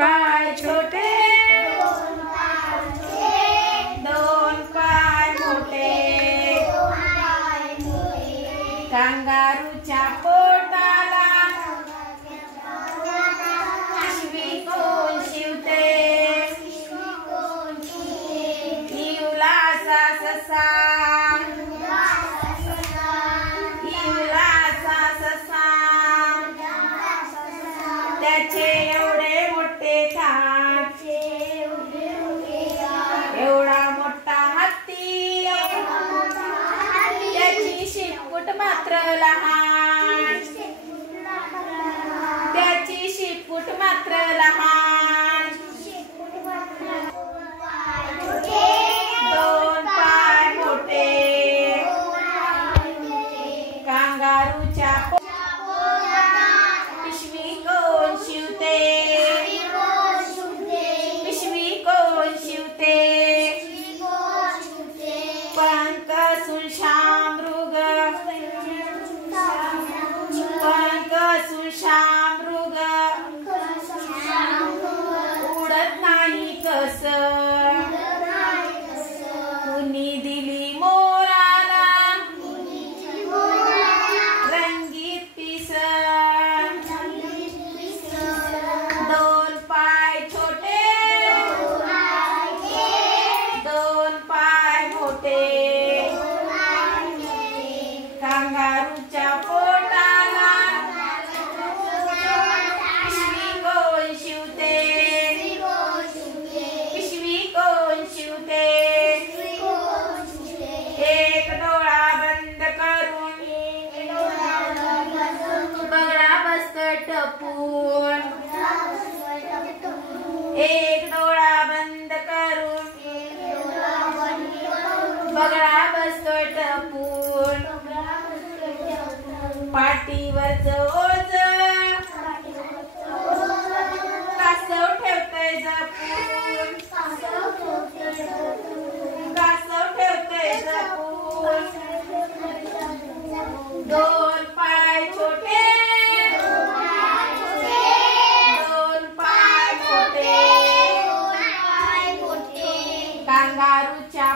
पाय छोटे दोन पाय मोठे कांगारूच्या पोटाला पिशवी कोण शिवते इवलासा ससा इवलासा ससा त्याचे एवढे मोठे कान एवढा मोठा हत्ती त्याची शिपूट मात्र लहान त्याची शिपूट मात्र लहान दोन पाय मोठे कांगारूच्या पिशवी कोण शिवते पिशवी कोण शिवते पंख सुशामृग पंख सुशामृग उडत नाही कस कुणी दिली मोराला रंगीत पिस दोन पाय छोटे दोन पाय मोठे कांगारूच्या पोटाला पिशवी कोण शिवते पिशवी कोण शिवते एक डोळा बंद करून बगळा बसतो टपून एक डोळा बंद करून बगळा बसतो टपून पाठीवरचं ओझ कासव ठेवतोय जपून कासव ठेवतोय जपून दोन पाय छोटे दोन पाय मोठे कांगारूच्या